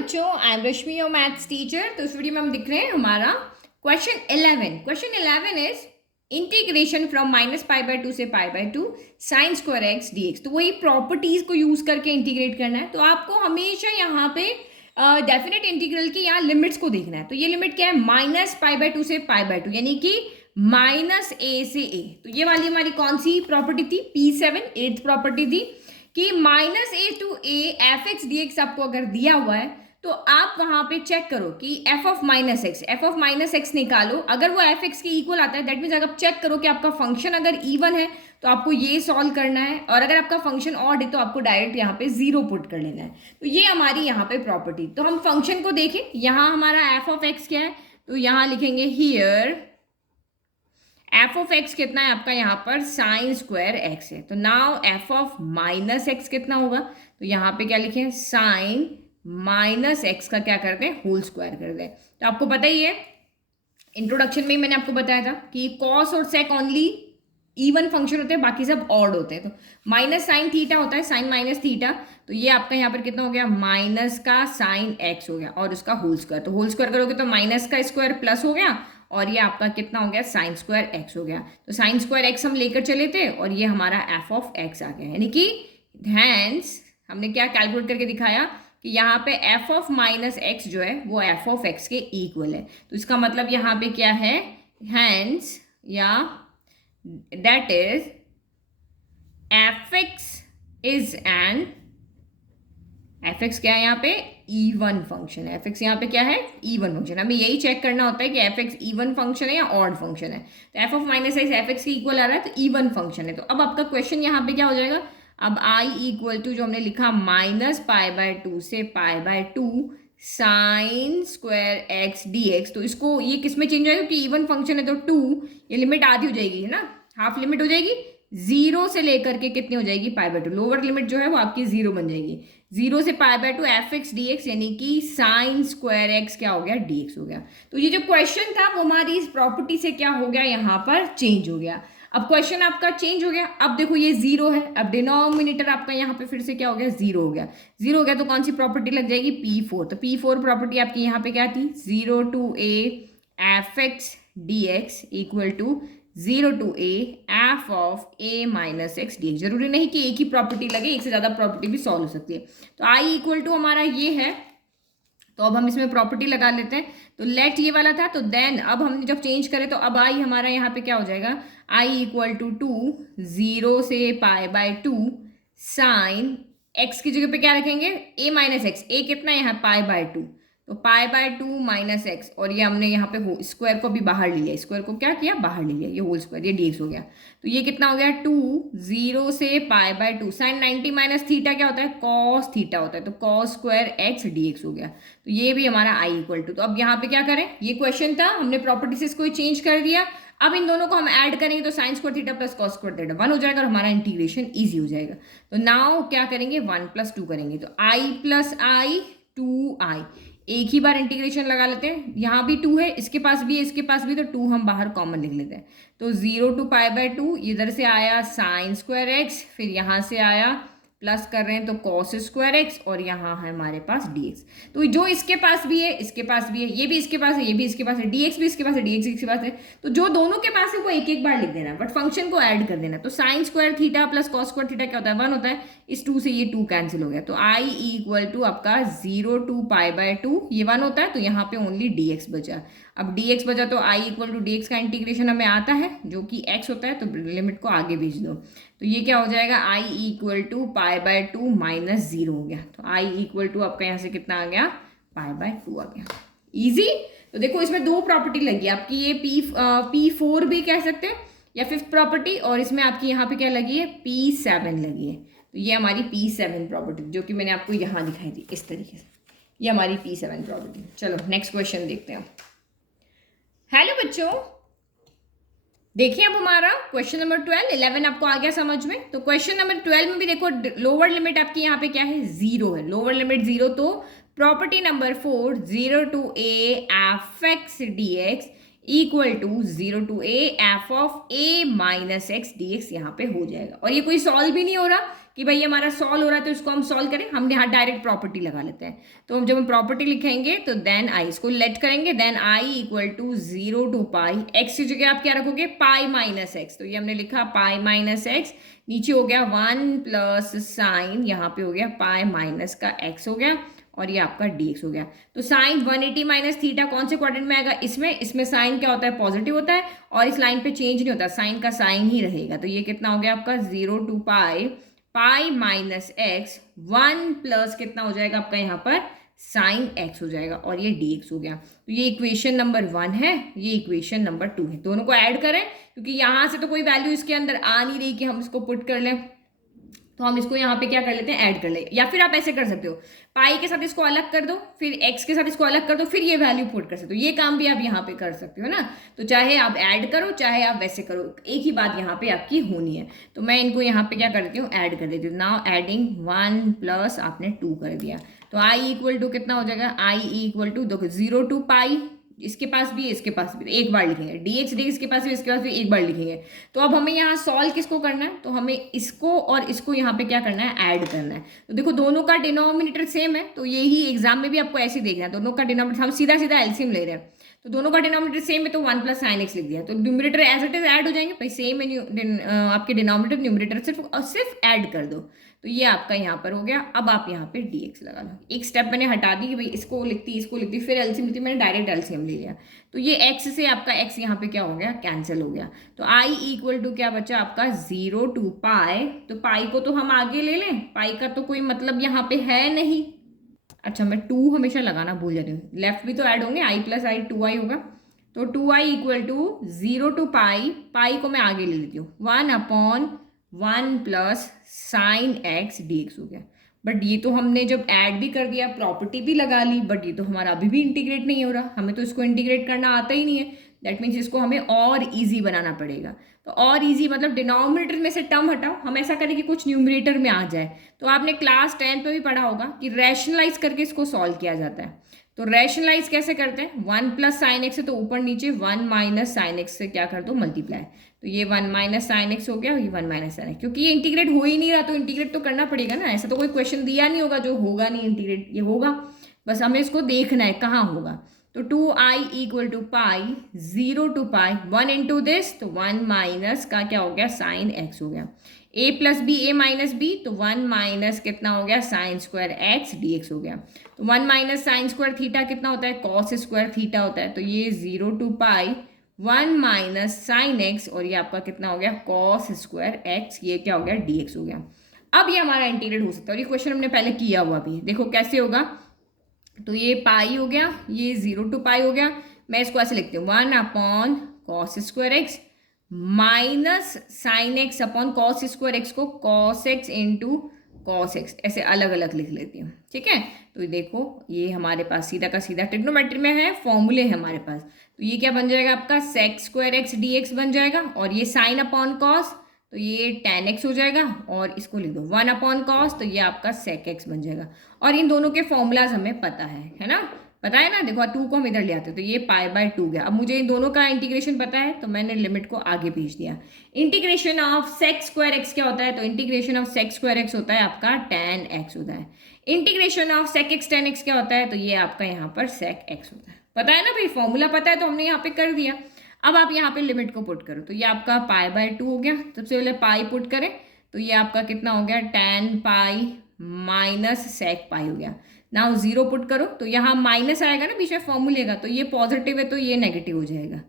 बच्चों, I am Rashmi your maths teacher. तो इस वीडियो में हम दिख रहे हैं हमारा question 11। Question 11 is integration from -π/2 से π/2 sine square X D X. तो वही प्रॉपर्टीज को यूज करके इंटीग्रेट करना है। तो आपको हमेशा यहाँ पे डेफिनेट इंटीग्रल की यहाँ लिमिट्स को देखना है। तो ये लिमिट क्या है? -π/2 से π/2 यानी कि -a से a। तो ये वाली हमारी कौन सी प्रॉपर्टी थी? P7 8th प्रॉपर्टी थी कि -a to a f x D x आपको अगर दिया हुआ है तो आप वहां पे चेक करो कि एफ ऑफ माइनस एक्स निकालो। अगर वो एफ एक्स के इक्वल आता है दैट मीन्स अगर आप चेक करो कि आपका फंक्शन अगर इवन है तो आपको ये सॉल्व करना है, और अगर आपका फंक्शन ऑड है तो आपको डायरेक्ट यहाँ पे जीरो पुट कर लेना है। तो ये हमारी यहाँ पे प्रॉपर्टी। तो हम फंक्शन को देखें, यहाँ हमारा एफ ऑफ एक्स क्या है? तो यहाँ लिखेंगे हियर एफ ऑफ एक्स कितना है आपका यहाँ पर? साइन स्क्वायर एक्स है। तो now F of minus x कितना होगा? तो यहाँ पे क्या लिखें? साइन माइनस एक्स का क्या करते हैं? होल स्क्वायर कर दें। तो आपको पता ही है, इंट्रोडक्शन में ही मैंने आपको बताया था कि कॉस और सेक ओनली इवन फंक्शन होते हैं, बाकी सब ऑड होते हैं। तो माइनस साइन थीटा होता है, साइन माइनस थीटा। तो ये आपका यहाँ पर कितना हो गया? माइनस का साइन एक्स हो गया और उसका होल स्क्वायर। तो होल स्क्वायर करोगे तो माइनस का स्क्वायर प्लस हो गया और ये आपका कितना हो गया? साइन स्क्वायर एक्स हो गया। तो साइन स्क्वायर एक्स हम लेकर चले थे और ये हमारा एफ ऑफ एक्स आ गया। यानी कि हैंस हमने क्या कैलकुलेट करके दिखाया कि यहाँ पे एफ ऑफ माइनस एक्स जो है वो एफ ऑफ एक्स के इक्वल है। तो इसका मतलब यहाँ पे क्या है? हैंस या that is F x is an F x क्या है यहाँ पे? इवन फंक्शन है। एफ एक्स यहाँ पे क्या है? Even function. हमें यही चेक करना होता है कि एफ एक्स इवन फंक्शन है या ऑड फंक्शन है। तो F of minus x F x के इक्वल आ रहा है तो इवन फंक्शन है। तो अब आपका क्वेश्चन यहाँ पे क्या हो जाएगा? अब आई इक्वल टू जो हमने लिखा -π/2 से π/2 sine square X D X. तो इसको ये किस में चेंज हो जाएगा? क्योंकि इवन फंक्शन है तो 2, ये लिमिट आधी हो जाएगी है ना, हाफ लिमिट हो जाएगी। 0 से लेकर के कितनी हो जाएगी? π/2। लोअर लिमिट जो है वो आपकी 0 बन जाएगी। 0 से π/2 एफ एक्स डी एक्स यानी कि साइन स्क्वायर एक्स क्या हो गया? डी एक्स हो गया। तो ये जो क्वेश्चन था वो हमारी इस प्रॉपर्टी से क्या हो गया? यहाँ पर चेंज हो गया। अब क्वेश्चन आपका चेंज हो गया। अब देखो ये 0 है, अब डिनोमिनेटर आपका यहाँ पे फिर से क्या हो गया? 0 हो गया। 0 हो गया तो कौन सी प्रॉपर्टी लग जाएगी? P4। तो P4 प्रॉपर्टी आपकी यहाँ पे क्या थी? 0 to a f x D x equal to 0 to a f of a minus x D x. जरूरी नहीं कि एक ही प्रॉपर्टी लगे, एक से ज़्यादा प्रॉपर्टी भी सॉल्व हो सकती है। तो i इक्वल टू हमारा ये है, तो अब हम इसमें प्रॉपर्टी लगा लेते हैं। तो लेट ये वाला था, तो देन अब हम जब चेंज करें तो अब i हमारा यहाँ पे क्या हो जाएगा? i इक्वल टू 2 0 से π/2 साइन x की जगह पे क्या रखेंगे? a minus x. a कितना है यहाँ? π/2। तो π/2 माइनस एक्स, और ये हमने यहाँ पे स्क्वायर को भी बाहर ले लिया। स्क्वायर को क्या किया? बाहर ले लिया। ये होल स्क्वायर, ये dx हो गया। तो ये कितना हो गया? 2 0 से π/2 साइन 90 माइनस थीटा क्या होता है? कॉस थीटा होता है। तो कॉस स्क्वायर एक्स dx हो गया। तो ये भी हमारा i इक्वल टू। तो अब यहाँ पे क्या करें? ये क्वेश्चन था, हमने प्रॉपर्टी से इसको चेंज कर दिया। अब इन दोनों को हम ऐड करेंगे तो sine square theta plus cos square theta 1 हो जाएगा और हमारा इंटीग्रेशन ईजी हो जाएगा। तो नाउ क्या करेंगे? 1 + 2 करेंगे। तो i + i 2i, एक ही बार इंटीग्रेशन लगा लेते हैं। यहाँ भी 2 है, इसके पास भी है, इसके पास भी, तो 2 हम बाहर कॉमन लिख लेते हैं। तो 0 to π/2 इधर से आया साइन स्क्वायर एक्स, फिर यहाँ से आया प्लस कर रहे हैं तो कॉस स्क्वायर एक्स, और यहाँ है हमारे पास dx। तो जो इसके पास भी है, इसके पास भी है, ये भी इसके पास है, ये भी इसके पास है, dx भी इसके पास है, dx इसके पास है। तो जो दोनों के पास है वो एक एक बार लिख देना, बट फंक्शन को ऐड कर देना। तो sine square theta plus cos square theta क्या होता है? 1 होता है। इस 2 से ये 2 कैंसिल हो गया। तो i इक्वल टू आपका 0 to π/2, ये 1 होता है तो यहाँ पे ओनली dx बचा। अब dx बचा तो i इक्वल टू dx का इंटीग्रेशन हमें आता है जो कि x होता है, तो लिमिट को आगे भेज दो। तो ये क्या हो जाएगा? i इक्वल टू π/2 माइनस 0 हो गया। तो i इक्वल टू आपका यहाँ से कितना आ गया? π/2 आ गया। इजी। तो देखो इसमें 2 प्रॉपर्टी लगी आपकी, ये P4 भी कह सकते हैं या 5th प्रॉपर्टी, और इसमें आपकी यहाँ पे क्या लगी है? P7 लगी है। तो ये हमारी P7 प्रॉपर्टी जो कि मैंने आपको यहाँ दिखाई थी इस तरीके से, ये हमारी P7 प्रॉपर्टी। चलो नेक्स्ट क्वेश्चन देखते हैं। हेलो बच्चों, देखिए अब हमारा क्वेश्चन नंबर 11 आपको आ गया समझ में। तो क्वेश्चन नंबर 12 में भी देखो लोअर लिमिट आपकी यहाँ पे क्या है? 0 है। लोअर लिमिट 0, तो property number 4 0 to a f x D x equal to 0 to a f of a minus x D x यहाँ पे हो जाएगा। और ये कोई सॉल्व भी नहीं हो रहा कि भाई हमारा सॉल्व हो रहा है तो इसको हम सॉल्व करें, हम यहाँ डायरेक्ट प्रॉपर्टी लगा लेते हैं। तो हम जब हम प्रॉपर्टी लिखेंगे तो देन आई, इसको लेट करेंगे, then I equal to 0 to pi, x की जगह आप क्या रखोगे, पाई माइनस एक्स, तो ये हमने लिखा पाई माइनस एक्स, नीचे हो गया 1 प्लस साइन, यहाँ पे हो गया पाई माइनस का एक्स हो गया, और ये आपका dx हो गया। तो साइन 180 माइनस थीटा कौन से क्वाड्रेंट में आएगा, इसमें साइन क्या होता है, पॉजिटिव होता है, और इस लाइन पे चेंज नहीं होता, साइन का साइन ही रहेगा। तो ये कितना हो गया आपका 0 to pi, pi minus x, 1 plus कितना हो जाएगा आपका यहाँ पर साइन एक्स हो जाएगा, और ये dx हो गया। तो ये इक्वेशन नंबर 1 है, ये इक्वेशन नंबर 2 है। दोनों को ऐड करें, क्योंकि यहाँ से तो कोई वैल्यू इसके अंदर आ नहीं रही कि हम इसको पुट कर लें, तो हम इसको यहाँ पे क्या कर लेते हैं, ऐड कर ले। या फिर आप ऐसे कर सकते हो, पाई के साथ इसको अलग कर दो, फिर एक्स के साथ इसको अलग कर दो, फिर ये वैल्यू पुट कर सकते हो। ये काम भी आप यहाँ पे कर सकते हो ना। तो चाहे आप ऐड करो चाहे आप वैसे करो, एक ही बात यहाँ पे आपकी होनी है। तो मैं इनको यहाँ पे क्या कर देती हूँ, ऐड कर देती हूँ। नाउ एडिंग 1 प्लस आपने 2 कर दिया, तो आई इक्वल टू कितना हो जाएगा, आई इक्वल टू देखो 0 टू पाई, इसके पास भी इसके पास भी एक बार लिखेंगे, dx dx के पास भी इसके पास भी एक बार लिखेंगे। तो अब हमें यहाँ सॉल्व किसको करना है, तो हमें इसको और इसको यहाँ पे क्या करना है, ऐड करना है। तो देखो दोनों का डिनोमिनेटर सेम है, तो यही एग्जाम में भी आपको ऐसे ही देखना है, दोनों का डिनोमिनेटर, हम सीधा सीधा एलसीएम ले रहे हैं, तो दोनों का डिनोमिनेटर सेम है, तो 1 प्लस साइन एक्स लिख दिया, तो numerator as it is add हो जाएंगे भाई, सेम है आपके डिनोमिनेटर न्यूमरेटर, सिर्फ ऐड कर दो। तो ये आपका यहाँ पर हो गया। अब आप यहाँ पे dx लगा लो, एक स्टेप मैंने हटा दी कि भाई इसको लिखती फिर एलसीएम लिखती, मैंने डायरेक्ट एलसीएम ले लिया। तो ये x से आपका x यहाँ पे क्या हो गया, कैंसिल हो गया। तो i इक्वल टू क्या बचा आपका 0 टू पाई, तो पाई को तो हम आगे ले लें, पाई का तो कोई मतलब यहाँ पे है नहीं। अच्छा मैं 2 हमेशा लगाना भूल जाती हूँ, लेफ्ट भी तो ऐड होंगे, i प्लस आई 2i होगा। तो 2i equal to 0 to pi, पाई को मैं आगे ले लेती हूँ, 1/1 प्लस साइन एक्स dx हो गया। बट ये तो हमने जब ऐड भी कर दिया, प्रॉपर्टी भी लगा ली, बट ये तो हमारा अभी भी इंटीग्रेट नहीं हो रहा, हमें तो इसको इंटीग्रेट करना आता ही नहीं है। दैट मीन्स इसको हमें और इजी बनाना पड़ेगा। तो और इजी मतलब डिनोमिनेटर में से टर्म हटाओ, हम ऐसा करें कि कुछ न्यूमरेटर में आ जाए। तो आपने क्लास 10 पे भी पढ़ा होगा कि रैशनलाइज करके इसको सॉल्व किया जाता है। तो रैशनलाइज कैसे करते हैं, 1 प्लस साइन एक्स है तो ऊपर नीचे 1 माइनस साइन एक्स से क्या कर दो, मल्टीप्लाई। तो ये 1 माइनस साइन एक्स हो गया, ये 1 माइनस साइन एक्स, क्योंकि ये इंटीग्रेट हो ही नहीं रहा तो इंटीग्रेट तो करना पड़ेगा ना। ऐसा तो कोई क्वेश्चन दिया नहीं होगा जो होगा नहीं इंटीग्रेट, ये होगा, बस हमें इसको देखना है कहाँ होगा। तो 2i equal to pi, 0 to pi, 1 into this, तो 1 माइनस का क्या हो गया, साइन एक्स हो गया। a plus b, a minus b, तो 1 माइनस कितना हो गया, साइन स्क्वायर एक्स dx हो गया। तो 1 माइनस साइन स्क्वायर थीटा कितना होता है, कॉस स्क्वायर थीटा होता है। तो ये 0 to pi 1 minus sine x, और ये आपका कितना हो गया, कॉस स्क्वायर एक्स, ये क्या हो गया, dx हो गया। अब ये हमारा इंटीग्रेट हो सकता है, और ये क्वेश्चन हमने पहले किया हुआ भी, देखो कैसे होगा। तो ये पाई हो गया, ये 0 टू पाई हो गया, मैं इसको ऐसे लिखती हूँ 1 cos square X minus sine X upon cos square X को cos X into cos X, ऐसे अलग अलग लिख लेती हूँ, ठीक है। तो देखो ये हमारे पास सीधा का सीधा ट्रिग्नोमेट्री में है, फॉर्मूले है हमारे पास। तो ये क्या बन जाएगा आपका, सेक स्क्वायर एक्स dx बन जाएगा, और ये साइन अपॉन कॉस, तो ये tan x हो जाएगा, और इसको लिख दो 1 अपॉन कॉस, तो ये आपका सेक x बन जाएगा। और इन दोनों के फॉर्मूलाज हमें पता है ना, पता है ना। देखो 2 को हम इधर ले आते हैं, तो ये π/2 गया। अब मुझे इन दोनों का इंटीग्रेशन पता है, तो मैंने लिमिट को आगे भेज दिया। Integration of sec square x क्या होता है, तो integration of sec square x होता है आपका tan x होता है। Integration of sec x tan x क्या होता है, तो ये आपका यहाँ पर सेक x होता है। पता है ना भाई, फॉर्मूला पता है तो हमने यहाँ पे कर दिया। अब आप यहाँ पे लिमिट को पुट करो, तो ये आपका π/2 हो गया। सबसे पहले पाई पुट करें, तो ये आपका कितना हो गया, tan पाई माइनस सेक पाई हो गया। नाउ 0 पुट करो, तो यहाँ माइनस आएगा ना बीच में फॉर्मूले का, तो ये पॉजिटिव है तो ये नेगेटिव हो जाएगा,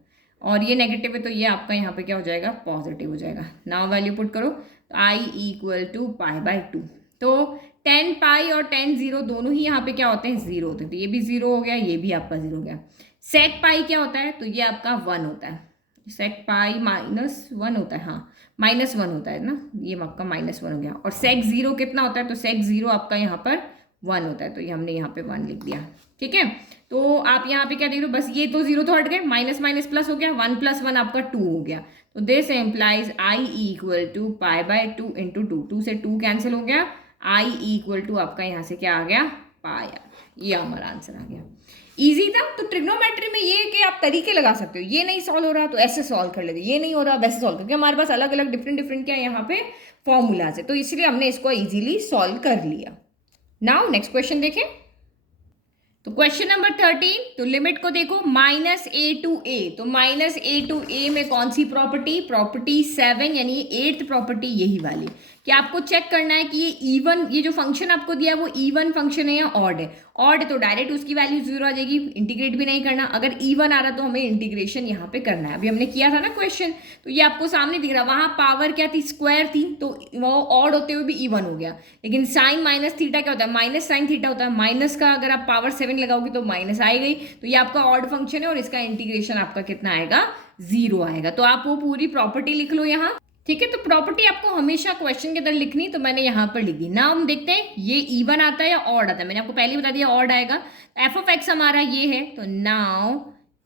और ये नेगेटिव है तो ये आपका यहाँ पे क्या हो जाएगा, पॉजिटिव हो जाएगा। नाउ वैल्यू पुट करो, तो i इक्वल टू π/2। तो tan पाई और tan 0 दोनों ही यहाँ पे क्या होते हैं, 0 होते हैं। तो ये भी 0 हो गया, ये भी आपका 0 हो गया। सेक पाई क्या होता है, तो ये आपका 1 होता है। सेक पाई -1 होता है, हाँ -1 होता है ना, ये आपका -1 हो गया। और सेक 0 कितना होता है, तो सेक 0 आपका यहाँ पर 1 होता है, तो ये हमने यहाँ पे 1 लिख दिया, ठीक है। तो आप यहाँ पे क्या देख रहे हो, बस ये तो 0 तो हट गए, माइनस माइनस प्लस हो गया, 1 + 1 आपका 2 हो गया। तो this implies i equal to π/2 into 2, 2 से 2 कैंसिल हो गया, i इक्वल टू आपका यहाँ से क्या आ गया, पाया। ये हमारा आंसर आ गया। इजी था। तो ट्रिग्नोमेट्री में ये है कि आप तरीके लगा सकते हो, ये नहीं सॉल्व हो रहा तो ऐसे सॉल्व कर लेते, ये नहीं हो रहा वैसे सॉल्व करके, हमारे पास अलग अलग डिफरेंट क्या यहाँ पे फॉर्मूलाज है, तो इसलिए हमने इसको इजीली सॉल्व कर लिया। नाउ नेक्स्ट क्वेश्चन देखें। तो क्वेश्चन नंबर 13, तो लिमिट को देखो -a to a, तो -a to a में कौन सी प्रॉपर्टी 7, यानी 8th प्रॉपर्टी यही वाली, कि आपको चेक करना है कि ये इवन, ये जो फंक्शन आपको दिया है वो इवन फंक्शन है या ऑड है। ऑड है तो डायरेक्ट उसकी वैल्यू 0 आ जाएगी, इंटीग्रेट भी नहीं करना। अगर इवन आ रहा तो हमें इंटीग्रेशन यहाँ पे करना है। अभी हमने किया था ना क्वेश्चन, तो ये आपको सामने दिख रहा है, वहां पावर क्या थी, स्क्वायर थी, तो वो ऑड होते हुए भी इवन हो गया। लेकिन साइन माइनस थीटा क्या होता है, माइनस साइन थीटा होता है, माइनस का अगर आप पावर 7 लगाओगे तो माइनस आई गई, तो ये आपका ऑड फंक्शन है और इसका इंटीग्रेशन आपका कितना आएगा, 0 आएगा। तो आप वो पूरी प्रॉपर्टी लिख लो यहाँ, ठीक है। तो प्रॉपर्टी आपको हमेशा क्वेश्चन के अंदर लिखनी, तो मैंने यहाँ पर लिख दी। ना हम देखते हैं ये इवन आता है या ऑड आता है, मैंने आपको पहले ही बता दिया ऑड आएगा। एफ ऑफ एक्स हमारा ये है, तो now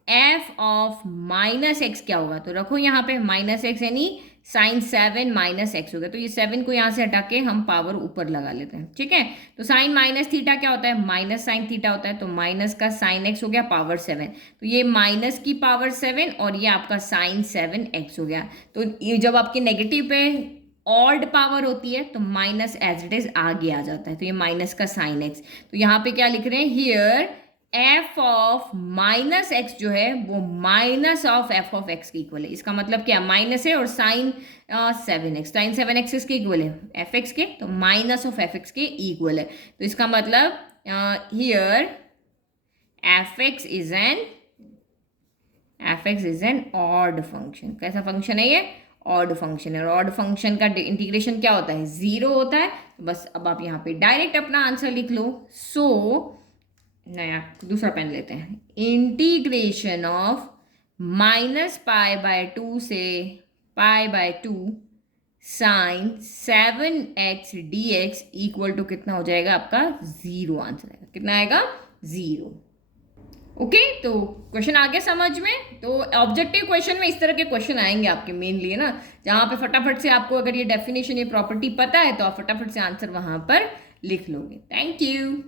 F of minus x क्या होगा, तो रखो यहाँ पे -x, यानी साइन 7 -x हो गया। तो ये 7 को यहाँ से हटा के हम पावर ऊपर लगा लेते हैं, ठीक है। तो साइन माइनस थीटा क्या होता है, माइनस साइन थीटा होता है, तो माइनस का साइन x हो गया पावर 7, तो ये माइनस की पावर 7 और ये आपका साइन 7x हो गया। तो ये जब आपके नेगेटिव पे ऑड पावर होती है तो माइनस एज इट इज आगे आ जाता है, तो ये माइनस का साइन x। तो यहाँ पे क्या लिख रहे हैं, here F of minus x जो है वो minus of F of x के इक्वल है। इसका मतलब क्या, माइनस है और साइन 7x, साइन 7x इसके इक्वल है एफ एक्स के, तो माइनस ऑफ एफ एक्स के इक्वल है। तो इसका मतलब here F x is an odd function. कैसा फंक्शन है ये, ऑड फंक्शन है। और ऑड फंक्शन का इंटीग्रेशन क्या होता है, 0 होता है। तो बस अब आप यहाँ पे डायरेक्ट अपना आंसर लिख लो। सो नया दूसरा पेन लेते हैं, इंटीग्रेशन ऑफ -π/2 से π/2 sign 7x dx equal to कितना हो जाएगा आपका, 0 आंसर आएगा। कितना आएगा, 0। ओके, तो क्वेश्चन आ गया समझ में। तो ऑब्जेक्टिव क्वेश्चन में इस तरह के क्वेश्चन आएंगे आपके मेनली ना, जहाँ पे फटाफट से आपको अगर ये डेफिनेशन, ये प्रॉपर्टी पता है तो आप फटाफट से आंसर वहां पर लिख लोगे। Thank you.